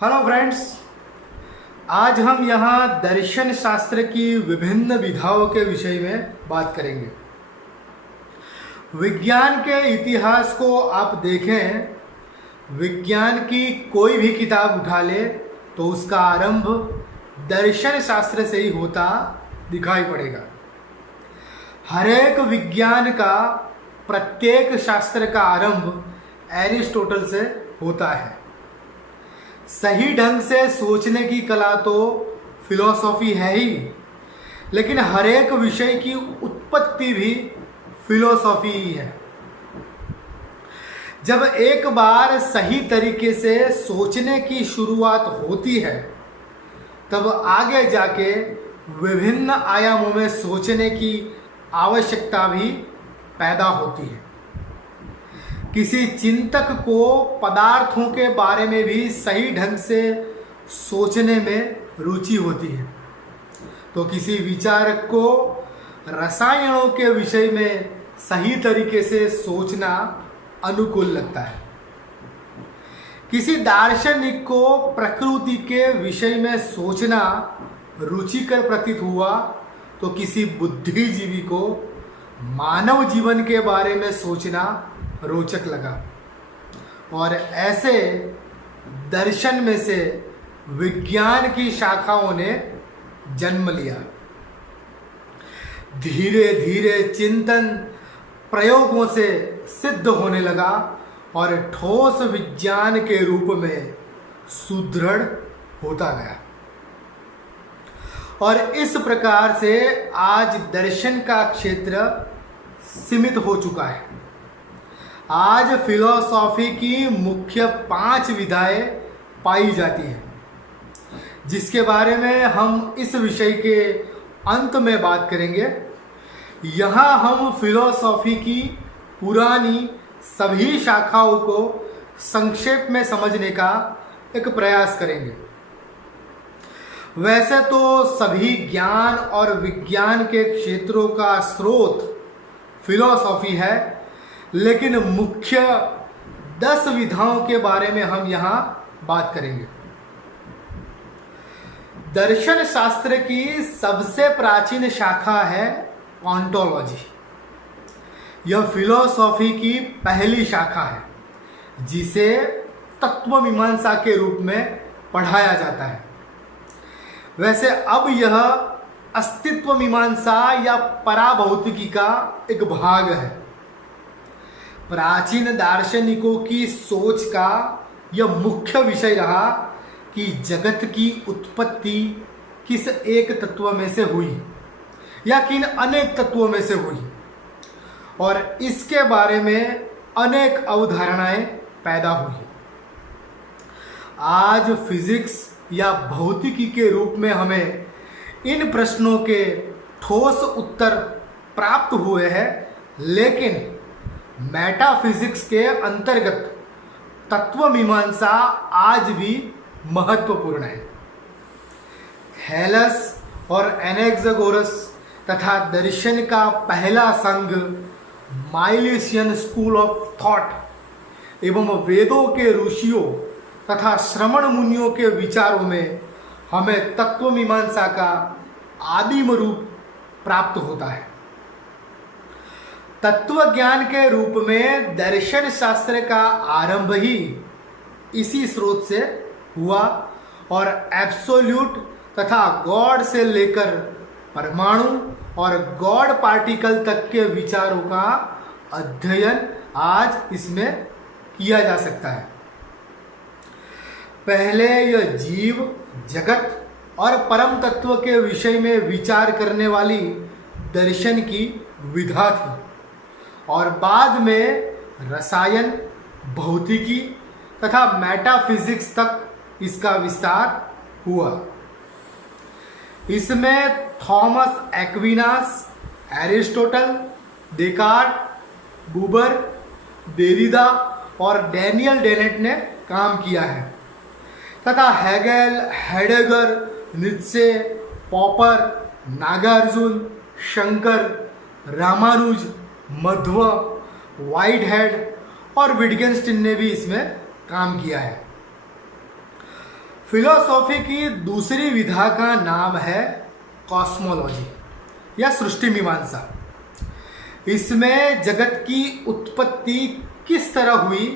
Hello friends, आज हम यहाँ दर्शन शास्त्र की विभिन्न विधाओं के विषय में बात करेंगे। विज्ञान के इतिहास को आप देखें, विज्ञान की कोई भी किताब उठा ले तो उसका आरंभ दर्शन शास्त्र से ही होता दिखाई पड़ेगा। हर एक विज्ञान का, प्रत्येक शास्त्र का आरंभ एरिस्टोटल से होता है। सही ढंग से सोचने की कला तो फिलॉसफी है ही, लेकिन हर एक विषय की उत्पत्ति भी फिलॉसफी ही है। जब एक बार सही तरीके से सोचने की शुरुआत होती है, तब आगे जाके विभिन्न आयामों में सोचने की आवश्यकता भी पैदा होती है। किसी चिंतक को पदार्थों के बारे में भी सही ढंग से सोचने में रुचि होती है, तो किसी विचारक को रसायनों के विषय में सही तरीके से सोचना अनुकूल लगता है। किसी दार्शनिक को प्रकृति के विषय में सोचना रुचिकर प्रतीत हुआ, तो किसी बुद्धिजीवी को मानव जीवन के बारे में सोचना रोचक लगा। और ऐसे दर्शन में से विज्ञान की शाखाओं ने जन्म लिया। धीरे धीरे चिंतन प्रयोगों से सिद्ध होने लगा और ठोस विज्ञान के रूप में सुदृढ़ होता गया। और इस प्रकार से आज दर्शन का क्षेत्र सीमित हो चुका है। आज फिलॉसफी की मुख्य 5 विधाएं पाई जाती हैं, जिसके बारे में हम इस विषय के अंत में बात करेंगे। यहाँ हम फिलॉसफी की पुरानी सभी शाखाओं को संक्षेप में समझने का एक प्रयास करेंगे। वैसे तो सभी ज्ञान और विज्ञान के क्षेत्रों का स्रोत फिलॉसफी है, लेकिन मुख्य 10 विधाओं के बारे में हम यहाँ बात करेंगे। दर्शन शास्त्र की सबसे प्राचीन शाखा है ऑन्टोलॉजी। यह फिलॉसफी की पहली शाखा है, जिसे तत्व मीमांसा के रूप में पढ़ाया जाता है। वैसे अब यह अस्तित्व मीमांसा या पराभौतिकी का एक भाग है। प्राचीन दार्शनिकों की सोच का यह मुख्य विषय रहा कि जगत की उत्पत्ति किस एक तत्व में से हुई या किन अनेक तत्वों में से हुई, और इसके बारे में अनेक अवधारणाएं पैदा हुई। आज फिजिक्स या भौतिकी के रूप में हमें इन प्रश्नों के ठोस उत्तर प्राप्त हुए हैं, लेकिन मेटाफिजिक्स के अंतर्गत तत्व मीमांसा आज भी महत्वपूर्ण है। थैलस और एनेक्सागोरस तथा दर्शन का पहला संघ माइलेशियन स्कूल ऑफ थॉट एवं वेदों के ऋषियों तथा श्रमण मुनियों के विचारों में हमें तत्व मीमांसा का आदिम रूप प्राप्त होता है। तत्व ज्ञान के रूप में दर्शन शास्त्र का आरंभ ही इसी स्रोत से हुआ, और एब्सोल्यूट तथा गॉड से लेकर परमाणु और गॉड पार्टिकल तक के विचारों का अध्ययन आज इसमें किया जा सकता है। पहले यह जीव, जगत और परम तत्व के विषय में विचार करने वाली दर्शन की विधा थी, और बाद में रसायन, भौतिकी तथा मेटाफिजिक्स तक इसका विस्तार हुआ। इसमें Thomas Aquinas, Aristotle, Descartes, Buber, Derrida और डैनियल डेनेट ने काम किया है, तथा Hegel, Heidegger, Nietzsche, Popper, Nagarjuna, Shankara, Ramanuja, Madhva, Whitehead और विटगेनस्टीन ने भी इसमें काम किया है। फिलोसॉफी की दूसरी विधा का नाम है कॉस्मोलॉजी या सृष्टि मीमांसा। इसमें जगत की उत्पत्ति किस तरह हुई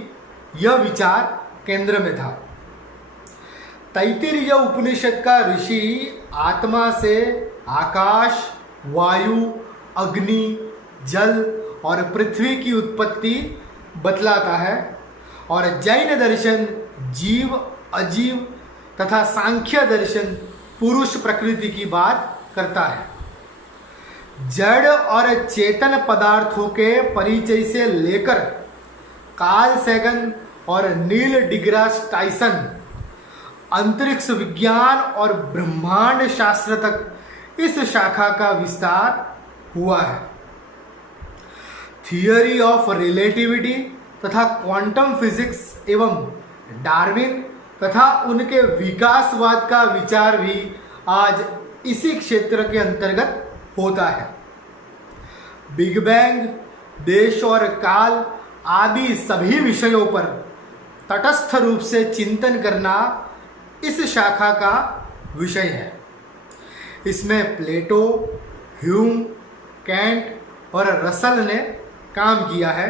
यह विचार केंद्र में था। तैत्तिरीय उपनिषद का ऋषि आत्मा से आकाश, वायु, अग्नि, जल और पृथ्वी की उत्पत्ति बतलाता है और जैन दर्शन जीव, अजीव तथा सांख्य दर्शन पुरुष प्रकृति की बात करता है। जड़ और चेतन पदार्थों के परिचय से लेकर कार्ल सैगन और नील डिग्रास टाइसन अंतरिक्ष विज्ञान और ब्रह्मांड शास्त्र तक इस शाखा का विस्तार हुआ है। थियरी ऑफ रिलेटिविटी तथा क्वांटम फिजिक्स एवं डार्विन तथा उनके विकासवाद का विचार भी आज इसी क्षेत्र के अंतर्गत होता है। बिग बैंग, देश और काल आदि सभी विषयों पर तटस्थ रूप से चिंतन करना इस शाखा का विषय है। इसमें प्लेटो, ह्यूम, कैंट और रसल ने काम किया है।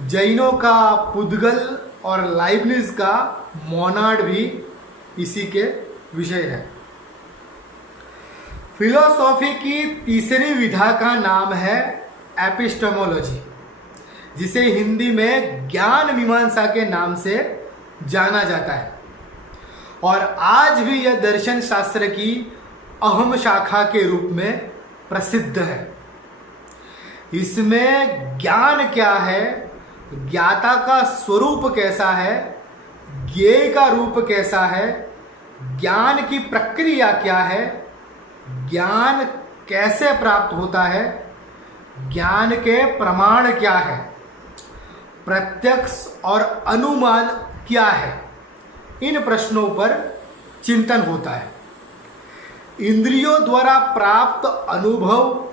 जैनों का पुद्गल और लाइबनिज का मोनाड भी इसी के विषय है। फिलोसॉफी की तीसरी विधा का नाम है एपिस्टेमोलॉजी, जिसे हिंदी में ज्ञान मीमांसा के नाम से जाना जाता है और आज भी यह दर्शन शास्त्र की अहम शाखा के रूप में प्रसिद्ध है। इसमें ज्ञान क्या है, ज्ञाता का स्वरूप कैसा है, ज्ञेय का रूप कैसा है, ज्ञान की प्रक्रिया क्या है, ज्ञान कैसे प्राप्त होता है, ज्ञान के प्रमाण क्या है, प्रत्यक्ष और अनुमान क्या है, इन प्रश्नों पर चिंतन होता है। इंद्रियों द्वारा प्राप्त अनुभव,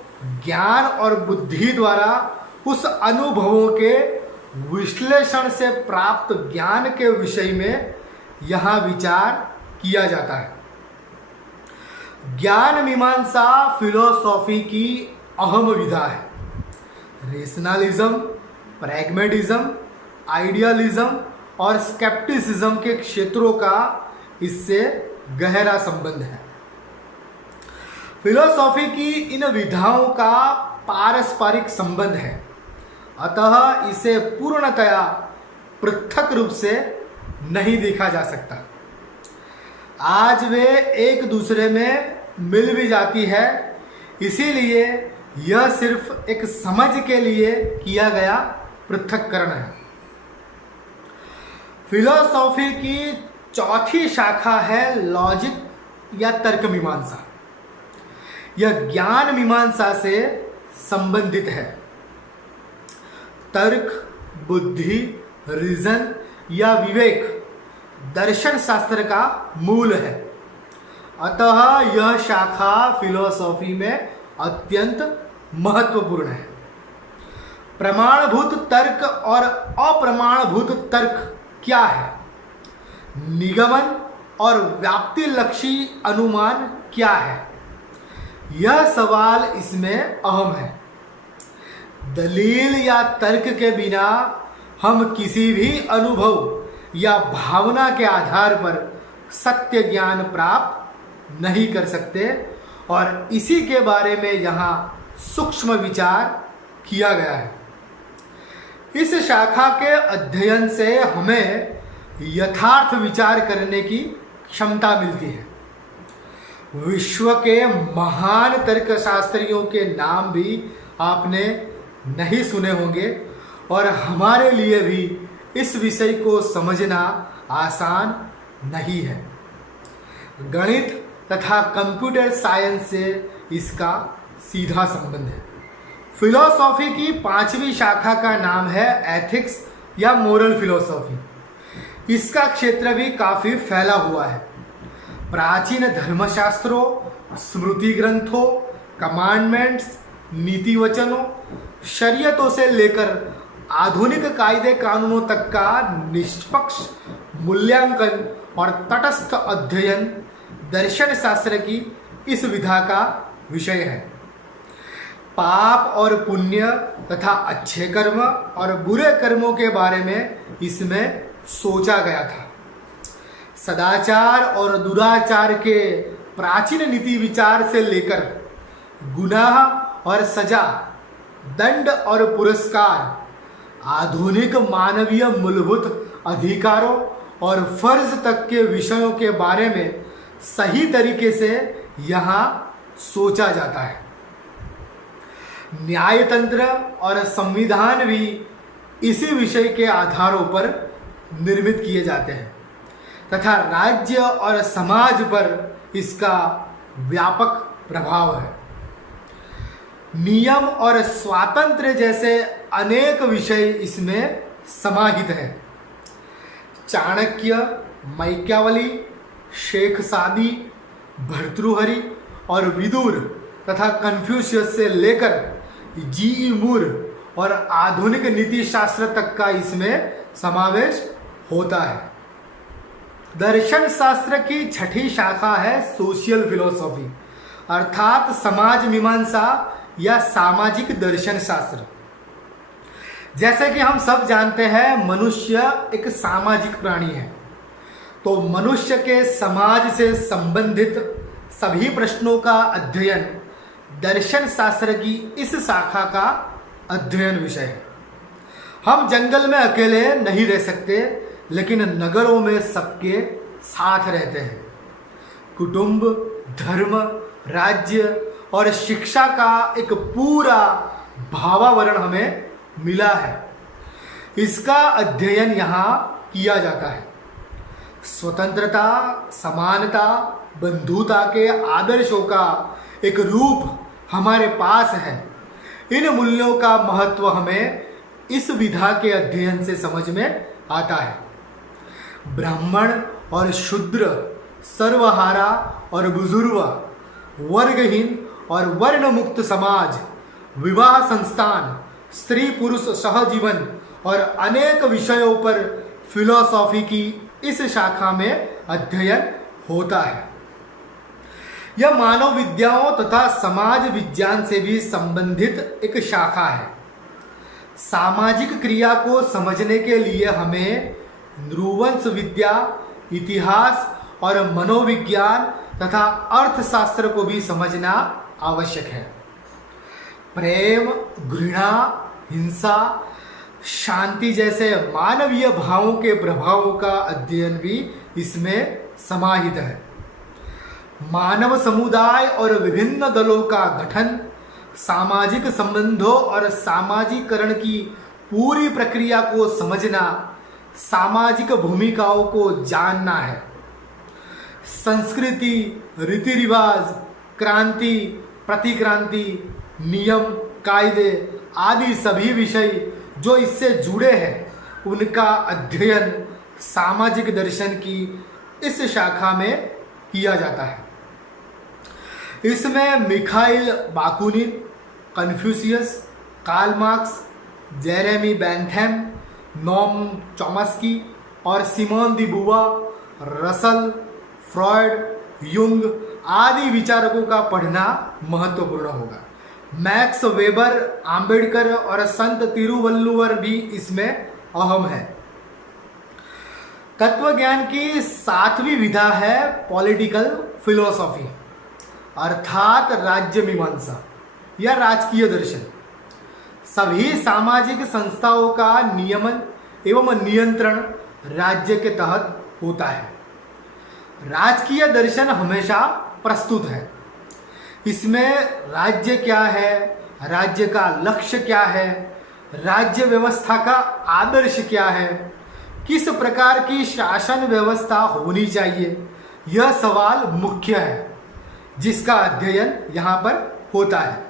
ज्ञान और बुद्धि द्वारा उस अनुभवों के विश्लेषण से प्राप्त ज्ञान के विषय में यहाँ विचार किया जाता है। ज्ञान मीमांसा फिलोसॉफी की अहम विधा है। रेशनलिज्म, प्रैग्मेटिज्म, आइडियलिज्म और स्केप्टिसिज्म के क्षेत्रों का इससे गहरा संबंध है। फिलोसॉफी की इन विधाओं का पारस्परिक संबंध है, अतः इसे पूर्णतया पृथक रूप से नहीं देखा जा सकता। आज वे एक दूसरे में मिल भी जाती है, इसीलिए यह सिर्फ एक समझ के लिए किया गया पृथक्करण है। फिलोसॉफी की चौथी शाखा है लॉजिक या तर्क मीमांसा। यह ज्ञान मीमांसा से संबंधित है। तर्क, बुद्धि, रीजन या विवेक दर्शन शास्त्र का मूल है, अतः यह शाखा फिलोसॉफी में अत्यंत महत्वपूर्ण है। प्रमाणभूत तर्क और अप्रमाणभूत तर्क क्या है, निगमन और व्याप्तिलक्षी अनुमान क्या है, यह सवाल इसमें अहम है। दलील या तर्क के बिना हम किसी भी अनुभव या भावना के आधार पर सत्य ज्ञान प्राप्त नहीं कर सकते और इसी के बारे में यहाँ सूक्ष्म विचार किया गया है। इस शाखा के अध्ययन से हमें यथार्थ विचार करने की क्षमता मिलती है। विश्व के महान तर्कशास्त्रियों के नाम भी आपने नहीं सुने होंगे और हमारे लिए भी इस विषय को समझना आसान नहीं है। गणित तथा कंप्यूटर साइंस से इसका सीधा संबंध है। फिलोसॉफी की पांचवी शाखा का नाम है एथिक्स या मोरल फिलोसॉफी। इसका क्षेत्र भी काफी फैला हुआ है। प्राचीन धर्मशास्त्रों, स्मृति ग्रंथों, कमांडमेंट्स, नीति वचनों, शरीयतों से लेकर आधुनिक कायदे कानूनों तक का निष्पक्ष मूल्यांकन और तटस्थ अध्ययन दर्शन शास्त्र की इस विधा का विषय है। पाप और पुण्य तथा अच्छे कर्म और बुरे कर्मों के बारे में इसमें सोचा गया था। सदाचार और दुराचार के प्राचीन नीति विचार से लेकर गुनाह और सजा, दंड और पुरस्कार, आधुनिक मानवीय मूलभूत अधिकारों और फर्ज तक के विषयों के बारे में सही तरीके से यहाँ सोचा जाता है। न्यायतंत्र और संविधान भी इसी विषय के आधारों पर निर्मित किए जाते हैं तथा राज्य और समाज पर इसका व्यापक प्रभाव है। नियम और स्वातंत्र्य जैसे अनेक विषय इसमें समाहित हैं। चाणक्य, मैकियावली, शेख सादी, भर्तृहरि और विदुर तथा कन्फ्यूशियस से लेकर जी.ई. मूर और आधुनिक नीति शास्त्र तक का इसमें समावेश होता है। दर्शन शास्त्र की छठी शाखा है सोशियल फिलोसॉफी, अर्थात समाज मीमांसा या सामाजिक दर्शन शास्त्र। जैसे कि हम सब जानते हैं, मनुष्य एक सामाजिक प्राणी है, तो मनुष्य के समाज से संबंधित सभी प्रश्नों का अध्ययन दर्शन शास्त्र की इस शाखा का अध्ययन विषय है। हम जंगल में अकेले नहीं रह सकते, लेकिन नगरों में सबके साथ रहते हैं। कुटुंब, धर्म, राज्य और शिक्षा का एक पूरा भावावरण हमें मिला है। इसका अध्ययन यहाँ किया जाता है। स्वतंत्रता, समानता, बंधुता के आदर्शों का एक रूप हमारे पास है। इन मूल्यों का महत्व हमें इस विधा के अध्ययन से समझ में आता है। ब्राह्मण और शूद्र, सर्वहारा और बुजुर्ग, वर्गहीन और वर्ण मुक्त समाज, विवाह संस्थान, स्त्री पुरुष सहजीवन और अनेक विषयों पर फिलॉसफी की इस शाखा में अध्ययन होता है। यह मानव विद्याओं तथा समाज विज्ञान से भी संबंधित एक शाखा है। सामाजिक क्रिया को समझने के लिए हमें नृवंश विद्या, इतिहास और मनोविज्ञान तथा अर्थशास्त्र को भी समझना आवश्यक है। प्रेम, घृणा, हिंसा, शांति जैसे मानवीय भावों के प्रभावों का अध्ययन भी इसमें समाहित है। मानव समुदाय और विभिन्न दलों का गठन, सामाजिक संबंधों और सामाजिकरण की पूरी प्रक्रिया को समझना, सामाजिक भूमिकाओं को जानना है। संस्कृति, रीति रिवाज, क्रांति, प्रतिक्रांति, नियम, कायदे आदि सभी विषय जो इससे जुड़े हैं, उनका अध्ययन सामाजिक दर्शन की इस शाखा में किया जाता है। इसमें Mikhail Bakunin, Confucius, Karl Marx, Jeremy Bentham, Noam Chomsky और Simone de Beauvoir, Russell, Freud, Jung आदि विचारकों का पढ़ना महत्वपूर्ण होगा। मैक्स वेबर, आम्बेडकर और संत तिरुवल्लुवर भी इसमें अहम है। तत्वज्ञान की सातवीं विधा है पॉलिटिकल फिलोसॉफी, अर्थात राज्य मीमांसा या राजकीय दर्शन। सभी सामाजिक संस्थाओं का नियमन एवं नियंत्रण राज्य के तहत होता है। राजकीय दर्शन हमेशा प्रस्तुत है। इसमें राज्य क्या है, राज्य का लक्ष्य क्या है, राज्य व्यवस्था का आदर्श क्या है, किस प्रकार की शासन व्यवस्था होनी चाहिए, यह सवाल मुख्य है जिसका अध्ययन यहाँ पर होता है।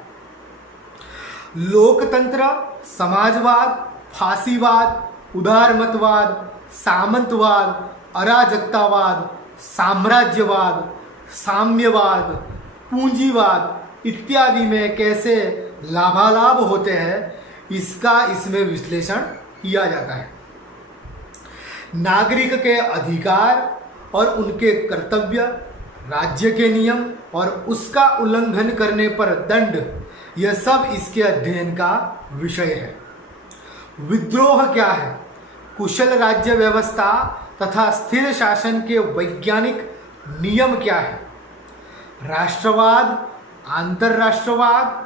लोकतंत्र, समाजवाद, फांसीवाद, उदारमतवाद, सामंतवाद, अराजकतावाद, साम्राज्यवाद, साम्यवाद, पूंजीवाद इत्यादि में कैसे लाभालाभ होते हैं, इसका इसमें विश्लेषण किया जाता है। नागरिक के अधिकार और उनके कर्तव्य, राज्य के नियम और उसका उल्लंघन करने पर दंड, यह सब इसके अध्ययन का विषय है। विद्रोह क्या है, कुशल राज्य व्यवस्था तथा स्थिर शासन के वैज्ञानिक नियम क्या है, राष्ट्रवाद, अंतरराष्ट्रवाद,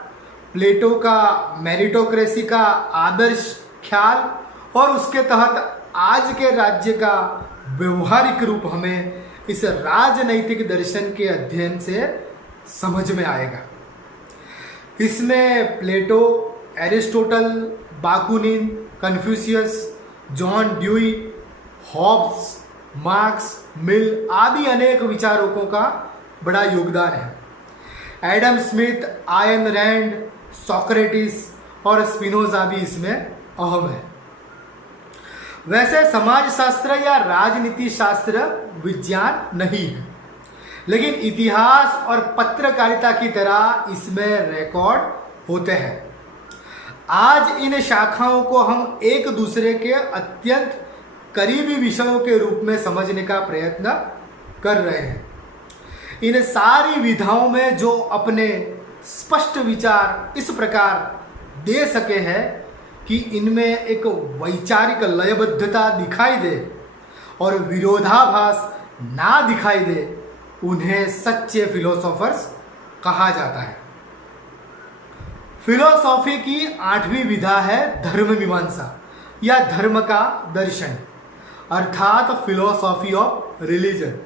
प्लेटो का मेरिटोक्रेसी का आदर्श ख्याल और उसके तहत आज के राज्य का व्यवहारिक रूप हमें इस राजनैतिक दर्शन के अध्ययन से समझ में आएगा। इसमें Plato, Aristotle, Bakunin, Confucius, John Dewey, Hobbes, Marx, Mill आदि अनेक विचारकों का बड़ा योगदान है। Adam Smith, Ayn Rand, Socrates और स्पिनोजा भी इसमें अहम है। वैसे समाजशास्त्र या राजनीति शास्त्र विज्ञान नहीं है, लेकिन इतिहास और पत्रकारिता की तरह इसमें रिकॉर्ड होते हैं। आज इन शाखाओं को हम एक दूसरे के अत्यंत करीबी विषयों के रूप में समझने का प्रयत्न कर रहे हैं। इन सारी विधाओं में जो अपने स्पष्ट विचार इस प्रकार दे सके हैं कि इनमें एक वैचारिक लयबद्धता दिखाई दे और विरोधाभास ना दिखाई दे, उन्हें सच्चे फिलोसोफर्स कहा जाता है। फिलोसॉफी की 8वीं विधा है धर्म मीमांसा या धर्म का दर्शन, अर्थात फिलोसॉफी ऑफ रिलीजन।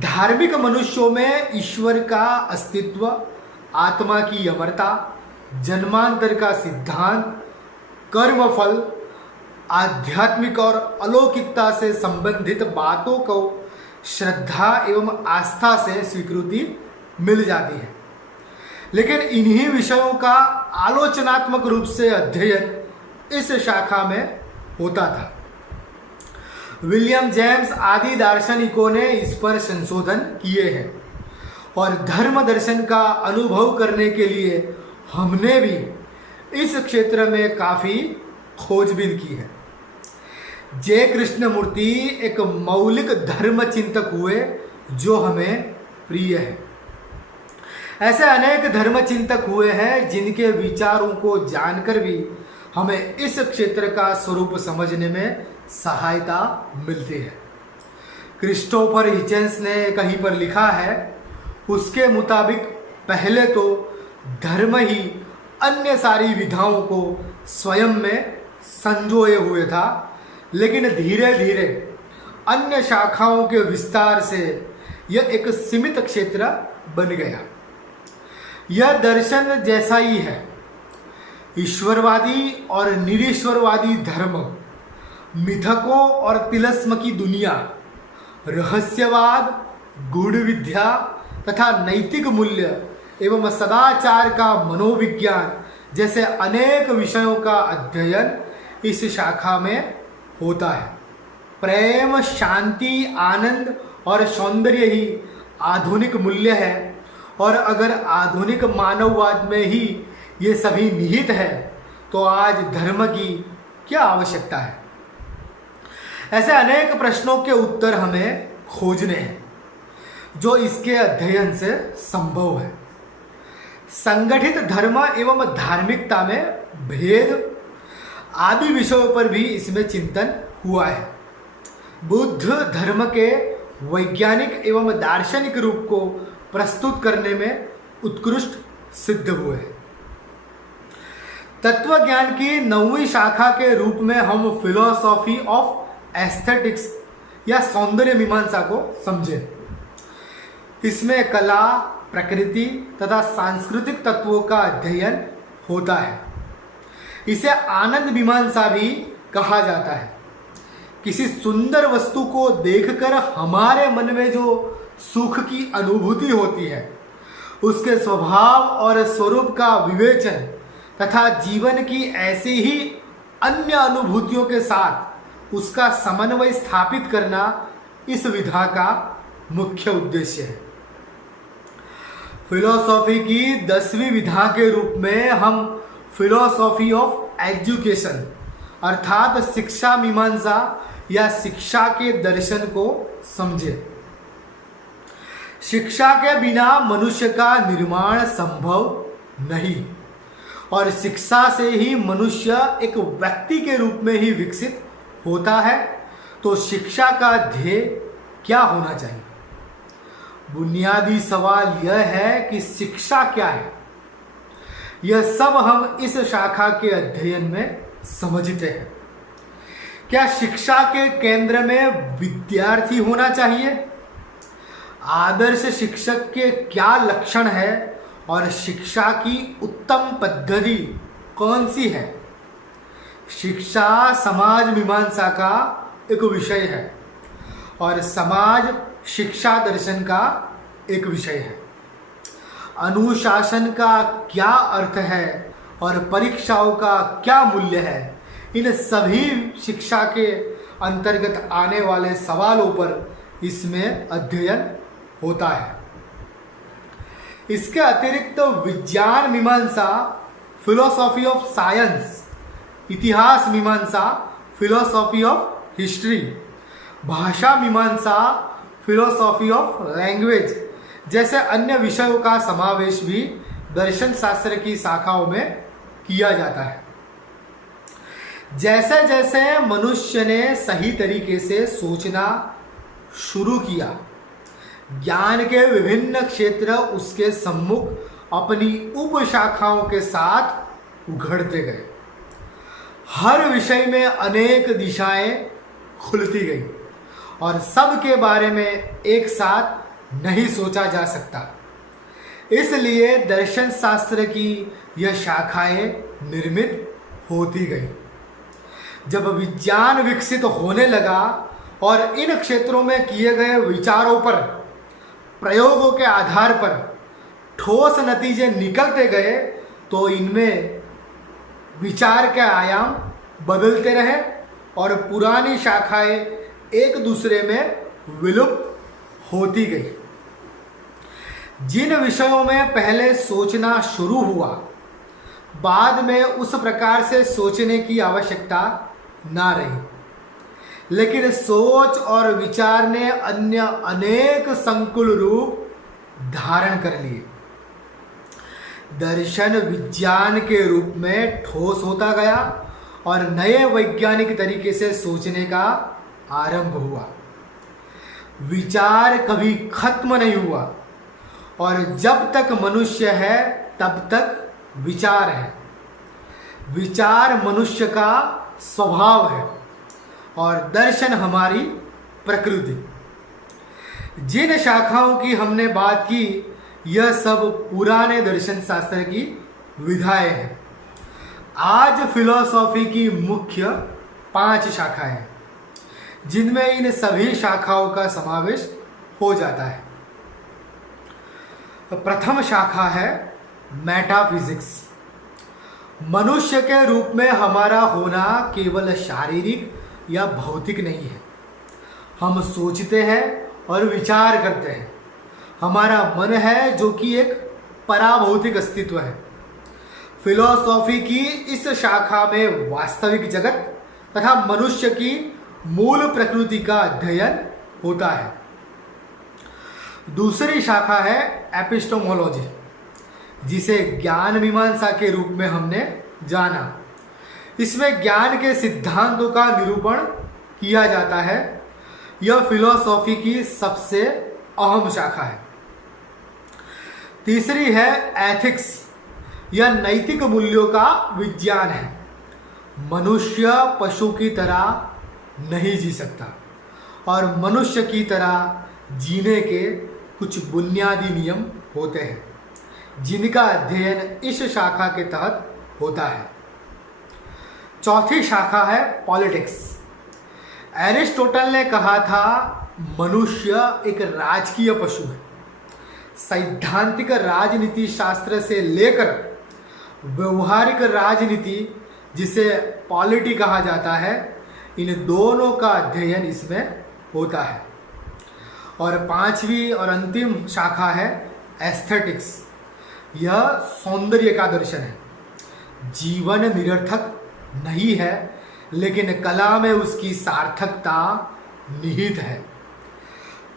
धार्मिक मनुष्यों में ईश्वर का अस्तित्व, आत्मा की अमरता, जन्मांतर का सिद्धांत, कर्मफल, आध्यात्मिक और अलौकिकता से संबंधित बातों को श्रद्धा एवं आस्था से स्वीकृति मिल जाती है। लेकिन इन्हीं विषयों का आलोचनात्मक रूप से अध्ययन इस शाखा में होता था। विलियम जेम्स आदि दार्शनिकों ने इस पर संशोधन किए हैं और धर्म दर्शन का अनुभव करने के लिए हमने भी इस क्षेत्र में काफ़ी खोजबीन की है। जय कृष्णमूर्ति एक मौलिक धर्म चिंतक हुए जो हमें प्रिय है। ऐसे अनेक धर्म चिंतक हुए हैं जिनके विचारों को जानकर भी हमें इस क्षेत्र का स्वरूप समझने में सहायता मिलती है। क्रिस्टोफर हिचेंस ने कहीं पर लिखा है, उसके मुताबिक पहले तो धर्म ही अन्य सारी विधाओं को स्वयं में संजोए हुए था, लेकिन धीरे धीरे अन्य शाखाओं के विस्तार से यह एक सीमित क्षेत्र बन गया। यह दर्शन जैसा ही है। ईश्वरवादी और निरीश्वरवादी धर्म, मिथकों और तिलस्म की दुनिया, रहस्यवाद, गूढ़ विद्या तथा नैतिक मूल्य एवं सदाचार का मनोविज्ञान जैसे अनेक विषयों का अध्ययन इस शाखा में होता है। प्रेम, शांति, आनंद और सौंदर्य ही आधुनिक मूल्य है और अगर आधुनिक मानववाद में ही ये सभी निहित है तो आज धर्म की क्या आवश्यकता है। ऐसे अनेक प्रश्नों के उत्तर हमें खोजने हैं जो इसके अध्ययन से संभव है। संगठित धर्म एवं धार्मिकता में भेद आदि विषयों पर भी इसमें चिंतन हुआ है। बुद्ध धर्म के वैज्ञानिक एवं दार्शनिक रूप को प्रस्तुत करने में उत्कृष्ट सिद्ध हुए हैं। तत्वज्ञान की 9वीं शाखा के रूप में हम फिलोसॉफी ऑफ एस्थेटिक्स या सौंदर्य मीमांसा को समझें। इसमें कला, प्रकृति तथा सांस्कृतिक तत्वों का अध्ययन होता है। इसे आनंद मीमांसा भी कहा जाता है। किसी सुंदर वस्तु को देखकर हमारे मन में जो सुख की अनुभूति होती है, उसके स्वभाव और स्वरूप का विवेचन तथा जीवन की ऐसी ही अन्य अनुभूतियों के साथ उसका समन्वय स्थापित करना इस विधा का मुख्य उद्देश्य है। फिलोसॉफी की 10वीं विधा के रूप में हम फिलोसॉफी ऑफ एजुकेशन अर्थात शिक्षा मीमांसा या शिक्षा के दर्शन को समझे। शिक्षा के बिना मनुष्य का निर्माण संभव नहीं और शिक्षा से ही मनुष्य एक व्यक्ति के रूप में ही विकसित होता है। तो शिक्षा का ध्येय क्या होना चाहिए? बुनियादी सवाल यह है कि शिक्षा क्या है। यह सब हम इस शाखा के अध्ययन में समझते हैं। क्या शिक्षा के केंद्र में विद्यार्थी होना चाहिए? आदर्श शिक्षक के क्या लक्षण है और शिक्षा की उत्तम पद्धति कौन सी है? शिक्षा समाज मीमांसा का एक विषय है और समाज शिक्षा दर्शन का एक विषय है। अनुशासन का क्या अर्थ है और परीक्षाओं का क्या मूल्य है, इन सभी शिक्षा के अंतर्गत आने वाले सवालों पर इसमें अध्ययन होता है। इसके अतिरिक्त विज्ञान मीमांसा फिलोसॉफी ऑफ साइंस, इतिहास मीमांसा फिलोसॉफी ऑफ हिस्ट्री, भाषा मीमांसा फिलोसॉफी ऑफ लैंग्वेज जैसे अन्य विषयों का समावेश भी दर्शन शास्त्र की शाखाओं में किया जाता है। जैसे जैसे मनुष्य ने सही तरीके से सोचना शुरू किया, ज्ञान के विभिन्न क्षेत्र उसके सम्मुख अपनी उप शाखाओं के साथ उघड़ते गए। हर विषय में अनेक दिशाएं खुलती गई और सब के बारे में एक साथ नहीं सोचा जा सकता। इसलिए दर्शन शास्त्र की यह शाखाएं निर्मित होती गई। जब विज्ञान विकसित होने लगा और इन क्षेत्रों में किए गए विचारों पर, प्रयोगों के आधार पर ठोस नतीजे निकलते गए, तो इनमें विचार के आयाम बदलते रहे और पुरानी शाखाएं एक दूसरे में विलुप्त होती गई। जिन विषयों में पहले सोचना शुरू हुआ, बाद में उस प्रकार से सोचने की आवश्यकता ना रही, लेकिन सोच और विचार ने अन्य अनेक संकुल रूप धारण कर लिए। दर्शन विज्ञान के रूप में ठोस होता गया और नए वैज्ञानिक तरीके से सोचने का आरंभ हुआ। विचार कभी खत्म नहीं हुआ और जब तक मनुष्य है तब तक विचार है। विचार मनुष्य का स्वभाव है और दर्शन हमारी प्रकृति। जिन शाखाओं की हमने बात की, यह सब पुराने दर्शन शास्त्र की विधाएं हैं। आज फिलॉसफी की मुख्य 5 शाखाएं हैं, जिनमें इन सभी शाखाओं का समावेश हो जाता है। प्रथम शाखा है मेटाफिजिक्स। मनुष्य के रूप में हमारा होना केवल शारीरिक या भौतिक नहीं है। हम सोचते हैं और विचार करते हैं। हमारा मन है जो कि एक पराभौतिक अस्तित्व है। फिलॉसफी की इस शाखा में वास्तविक जगत तथा मनुष्य की मूल प्रकृति का अध्ययन होता है। दूसरी शाखा है एपिस्टेमोलॉजी, जिसे ज्ञान मीमांसा के रूप में हमने जाना। इसमें ज्ञान के सिद्धांतों का निरूपण किया जाता है। यह फिलॉसफी की सबसे अहम शाखा है। तीसरी है एथिक्स। यह नैतिक मूल्यों का विज्ञान है। मनुष्य पशु की तरह नहीं जी सकता और मनुष्य की तरह जीने के कुछ बुनियादी नियम होते हैं, जिनका अध्ययन इस शाखा के तहत होता है। चौथी शाखा है पॉलिटिक्स। एरिस्टोटल ने कहा था, मनुष्य एक राजकीय पशु है। सैद्धांतिक राजनीति शास्त्र से लेकर व्यवहारिक राजनीति, जिसे पॉलिटी कहा जाता है, इन दोनों का अध्ययन इसमें होता है। और पांचवी और अंतिम शाखा है एस्थेटिक्स। यह सौंदर्य का दर्शन है। जीवन निरर्थक नहीं है, लेकिन कला में उसकी सार्थकता निहित है।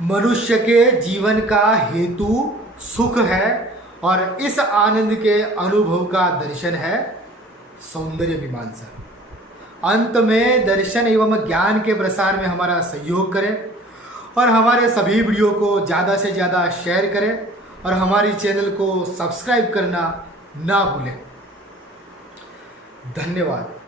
मनुष्य के जीवन का हेतु सुख है और इस आनंद के अनुभव का दर्शन है सौंदर्य मीमांसा। अंत में दर्शन एवं ज्ञान के प्रसार में हमारा सहयोग करें और हमारे सभी वीडियो को ज़्यादा से ज़्यादा शेयर करें और हमारी चैनल को सब्सक्राइब करना ना भूलें। धन्यवाद।